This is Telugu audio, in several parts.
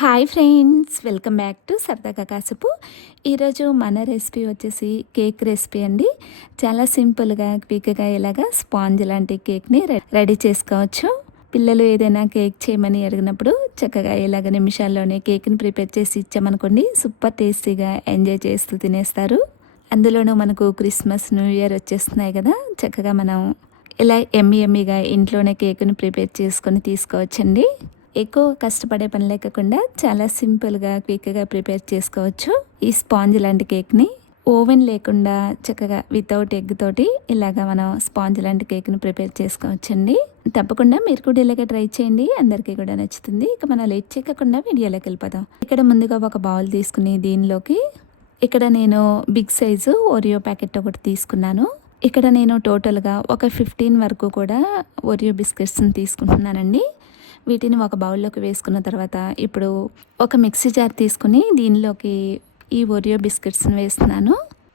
Hi friends welcome back to సరదాగా కాసుపు. ఈరోజు మన రెసిపీ వచ్చేసి కేక్ రెసిపీ అండి. చాలా సింపుల్గా క్విక్గా ఇలాగా స్పాంజ్ లాంటి కేక్ని రె- రెడీ చేసుకోవచ్చు. పిల్లలు ఏదైనా కేక్ చేయమని అడిగినప్పుడు చక్కగా ఇలాగ నిమిషాల్లోనే కేక్ని ప్రిపేర్ చేసి ఇచ్చామనుకోండి సూపర్ టేస్టీగా ఎంజాయ్ చేస్తూ తినేస్తారు. అందులోనూ మనకు క్రిస్మస్ న్యూ ఇయర్ వచ్చేస్తున్నాయి కదా చక్కగా మనం ఇలా ఎమ్మి ఎమ్మిగా ఇంట్లోనే కేకుని ప్రిపేర్ చేసుకొని తీసుకోవచ్చండి. ఎక్కువ కష్టపడే పని లేకుండా చాలా సింపుల్గా క్విక్గా ప్రిపేర్ చేసుకోవచ్చు. ఈ స్పాంజ్ లాంటి కేక్ని ఓవెన్ లేకుండా చక్కగా వితౌట్ ఎగ్ తోటి ఇలాగా మనం స్పాంజ్ లాంటి కేక్ని ప్రిపేర్ చేసుకోవచ్చండి. తప్పకుండా మీరు కూడా ఇలాగే ట్రై చేయండి. అందరికీ కూడా నచ్చుతుంది. ఇక మనం లేట్ చేయకుండా వీడియోలోకి వెళ్ళిపోదాం. ఇక్కడ ముందుగా ఒక బౌల్ తీసుకుని దీనిలోకి ఇక్కడ నేను బిగ్ సైజు ఓరియో ప్యాకెట్ ఒకటి తీసుకున్నాను. ఇక్కడ నేను టోటల్గా ఒక ఫిఫ్టీన్ వరకు కూడా ఓరియో బిస్కెట్స్ని తీసుకుంటున్నానండి. వీటిని ఒక బౌల్లోకి వేసుకున్న తర్వాత ఇప్పుడు ఒక మిక్సీ జార్ తీసుకుని దీనిలోకి ఈ ఒరియో బిస్కెట్స్ని వేస్తున్నాను.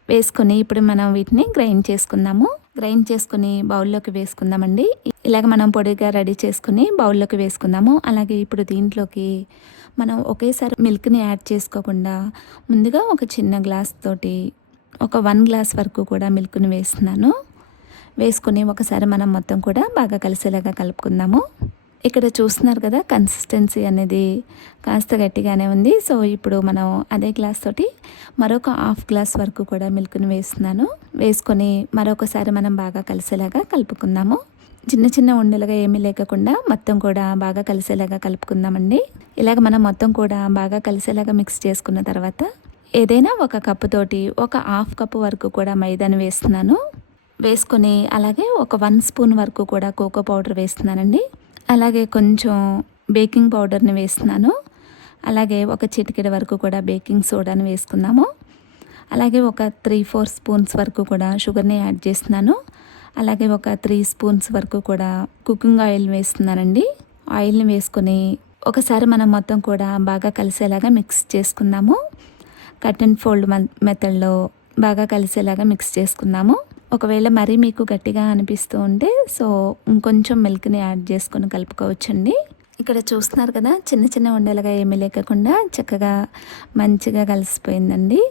వేసుకొని ఇప్పుడు మనం వీటిని గ్రైండ్ చేసుకుందాము. గ్రైండ్ చేసుకుని బౌల్లోకి వేసుకుందామండి. ఇలాగ మనం పొడిగా రెడీ చేసుకుని బౌల్లోకి వేసుకుందాము. అలాగే ఇప్పుడు దీంట్లోకి మనం ఒకేసారి మిల్క్ని యాడ్ చేసుకోకుండా ముందుగా ఒక చిన్న గ్లాస్ తోటి ఒక వన్ గ్లాస్ వరకు కూడా మిల్క్ని వేస్తున్నాను. వేసుకుని ఒకసారి మనం మొత్తం కూడా బాగా కలిసేలాగా కలుపుకుందాము. ఇక్కడ చూస్తున్నారు కదా కన్సిస్టెన్సీ అనేది కాస్త గట్టిగానే ఉంది. సో ఇప్పుడు మనం అదే గ్లాస్ తోటి మరొక హాఫ్ గ్లాస్ వరకు కూడా మిల్క్ని వేస్తున్నాను. వేసుకొని మరొకసారి మనం బాగా కలిసేలాగా కలుపుకుందాము. చిన్న చిన్న ఉండలుగా ఏమీ లేకుండా మొత్తం కూడా బాగా కలిసేలాగా కలుపుకుందామండి. ఇలాగ మనం మొత్తం కూడా బాగా కలిసేలాగా మిక్స్ చేసుకున్న తర్వాత ఏదైనా ఒక కప్పు తోటి ఒక హాఫ్ కప్పు వరకు కూడా మైదాని వేస్తున్నాను. వేసుకొని అలాగే ఒక వన్ స్పూన్ వరకు కూడా కోకో పౌడర్ వేస్తున్నానండి. అలాగే కొంచెం బేకింగ్ పౌడర్ని వేస్తున్నాను. అలాగే ఒక చిటికెడ వరకు కూడా బేకింగ్ సోడాని వేసుకుందాము అలాగే ఒక త్రీ ఫోర్ స్పూన్స్ వరకు కూడా షుగర్ని యాడ్ చేస్తున్నాను. అలాగే ఒక త్రీ స్పూన్స్ వరకు కూడా కుకింగ్ ఆయిల్ వేస్తున్నానండి. ఆయిల్ని వేసుకొని ఒకసారి మనం మొత్తం కూడా బాగా కలిసేలాగా మిక్స్ చేసుకుందాము కట్ అండ్ ఫోల్డ్ మెథడ్లో బాగా కలిసేలాగా మిక్స్ చేసుకుందాము ఒకవేళ మరీ మీకు గట్టిగా అనిపిస్తూ ఉంటే సో ఇంకొంచెం మిల్క్ని యాడ్ చేసుకొని కలుపుకోవచ్చండి. ఇక్కడ చూస్తున్నారు కదా చిన్న చిన్న ఉండలుగా ఏమీ లేకుండా చక్కగా మంచిగా కలిసిపోయిందండి.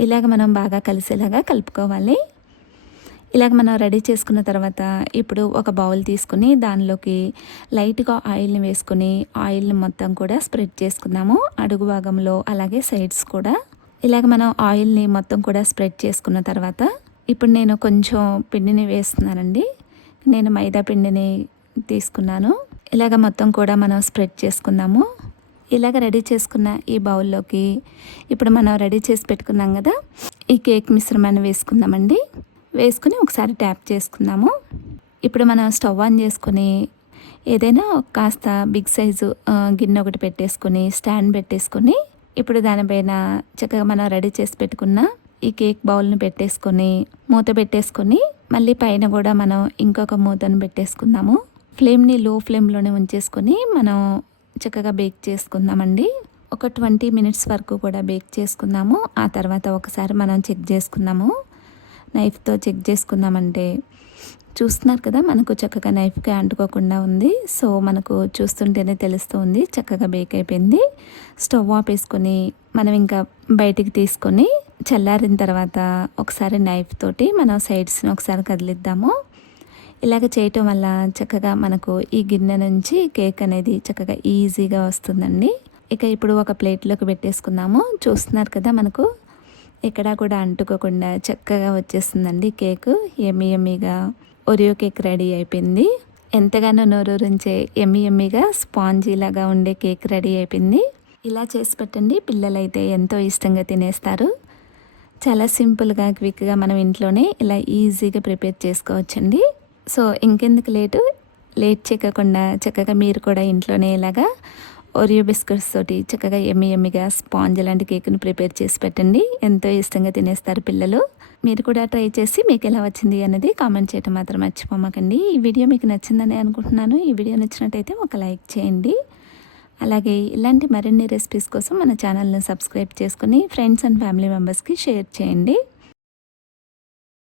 ఇలాగ మనం బాగా కలిసేలాగా కలుపుకోవాలి. ఇలాగ మనం రెడీ చేసుకున్న తర్వాత ఇప్పుడు ఒక బౌల్ తీసుకుని దానిలోకి లైట్గా ఆయిల్ని వేసుకుని ఆయిల్ని మొత్తం కూడా స్ప్రెడ్ చేసుకుందాము. అడుగు భాగంలో అలాగే సైడ్స్ కూడా. ఇలాగ మనం ఆయిల్ని మొత్తం కూడా స్ప్రెడ్ చేసుకున్న తర్వాత ఇప్పుడు నేను కొంచెం పిండిని వేస్తున్నానండి. నేను మైదా పిండిని తీసుకున్నాను. ఇలాగ మొత్తం కూడా మనం స్ప్రెడ్ చేసుకుందాము. ఇలాగ రెడీ చేసుకున్న ఈ బౌల్లోకి ఇప్పుడు మనం రెడీ చేసి పెట్టుకున్నాం కదా ఈ కేక్ మిశ్రమాన్ని వేసుకుందామండి. వేసుకుని ఒకసారి ట్యాప్ చేసుకుందాము. ఇప్పుడు మనం స్టవ్ ఆన్ చేసుకొని ఏదైనా కాస్త బిగ్ సైజు గిన్నె ఒకటి పెట్టేసుకొని స్టాండ్ పెట్టేసుకొని ఇప్పుడు దానిపైన చక్కగా మనం రెడీ చేసి పెట్టుకున్న ఈ కేక్ బౌల్ని పెట్టేసుకొని మూత పెట్టేసుకొని మళ్ళీ పైన కూడా మనం ఇంకొక మూతను పెట్టేసుకుందాము. ఫ్లేమ్ని లో ఫ్లేమ్లోనే ఉంచేసుకొని మనం చక్కగా బేక్ చేసుకుందామండి. ఒక ట్వంటీ మినిట్స్ వరకు కూడా బేక్ చేసుకుందాము. ఆ తర్వాత ఒకసారి మనం చెక్ చేసుకుందాము. నైఫ్తో చెక్ చేసుకుందామంటే చూస్తున్నారు కదా మనకు చక్కగా నైఫ్కి అంటుకోకుండా ఉంది. సో మనకు చూస్తుంటేనే తెలుస్తుంది చక్కగా బేక్ అయిపోయింది. స్టవ్ ఆపేసుకొని మనం ఇంకా బయటికి తీసుకొని చల్లారిన తర్వాత ఒకసారి నైఫ్ తోటి మనం సైడ్స్ని ఒకసారి కదిలిద్దాము. ఇలాగ చేయటం వల్ల చక్కగా మనకు ఈ గిన్నె నుంచి కేక్ అనేది చక్కగా ఈజీగా వస్తుందండి. ఇక ఇప్పుడు ఒక ప్లేట్లోకి పెట్టేసుకుందాము. చూస్తున్నారు కదా మనకు? ఎక్కడా కూడా అంటుకోకుండా చక్కగా వచ్చేస్తుందండి కేక్ ఎమ్మి ఎమ్మిగా ఒరియో కేక్ రెడీ అయిపోయింది. ఎంతగానో నోరూరించే ఎమ్మి ఎమ్మిగా స్పాంజీ లాగా ఉండే కేక్ రెడీ అయిపోయింది. ఇలా చేసి పెట్టండి. పిల్లలైతే ఎంతో ఇష్టంగా తినేస్తారు. చాలా సింపుల్గా క్విక్గా మనం ఇంట్లోనే ఇలా ఈజీగా ప్రిపేర్ చేసుకోవచ్చండి. సో ఇంకెందుకు లేటు? లేట్ చేయకుండా చక్కగా మీరు కూడా ఇంట్లోనే ఇలాగా ఓరియో బిస్కెట్స్ తోటి చక్కగా ఎమ్మి ఎమ్మిగా స్పాంజ్ లాంటి కేక్ని ప్రిపేర్ చేసి పెట్టండి. ఎంతో ఇష్టంగా తినేస్తారు పిల్లలు. మీరు కూడా ట్రై చేసి మీకు ఎలా వచ్చింది అనేది కామెంట్ చేయటం మాత్రం మర్చిపోమాకండి. ఈ వీడియో మీకు నచ్చిందని అనుకుంటున్నాను. ఈ వీడియో నచ్చినట్టయితే ఒక లైక్ చేయండి. అలాగే ఇలాంటి మరిన్ని రెసిపీస్ కోసం మన ఛానల్ని సబ్స్క్రైబ్ చేసుకుని ఫ్రెండ్స్ అండ్ ఫ్యామిలీ మెంబర్స్కి షేర్ చేయండి.